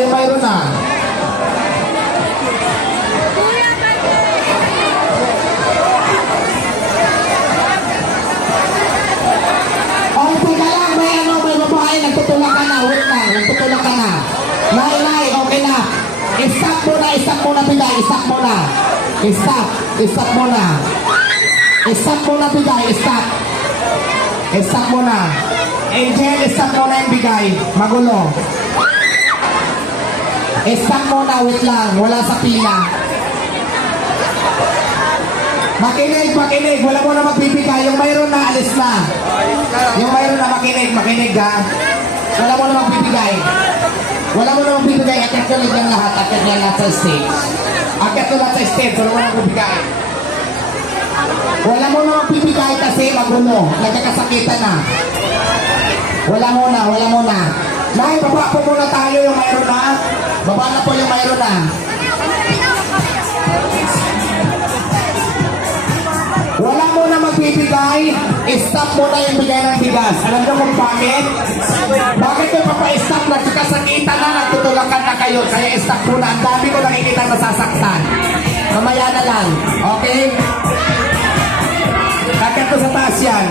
yung mayroon na. Oh, teka lang, may babae, nagtutulak ka na, wait lang, nagtutulak ka na. Nay, okay na. Stop muna, Piday, stop muna. Stop muna. Stop muna, Piday, stop. Stop muna. Angel, stop muna yung bigay. Magulo. Stop muna, wait lang, wala sa pila. Makinig. Wala mo na magbibigay. Yung mayroon na, alis na. Yung mayroon na, makinig ha. Wala mo na magbibigay. Akit ko lang lahat. Akit na lahat sa stage. Wala mo na magbibigay. Wala mo na magbibigay kasi magulo. Nagkakasakitan na. Wala muna. Nay, baba po muna tayo yung mayroon na. Baba na po yung mayroon na. Wala mo na magbibigay, stop mo na yung bigay ng bigas. Alam nyo kung bakit? Bakit yung papa-stop? Nagkakasakitan na, nagtutulakan na kayo. Kaya stop mo na. Ang dami ko nakikita nasasaktan. Mamaya na lang. Okay? Kakit ko sa taas yan.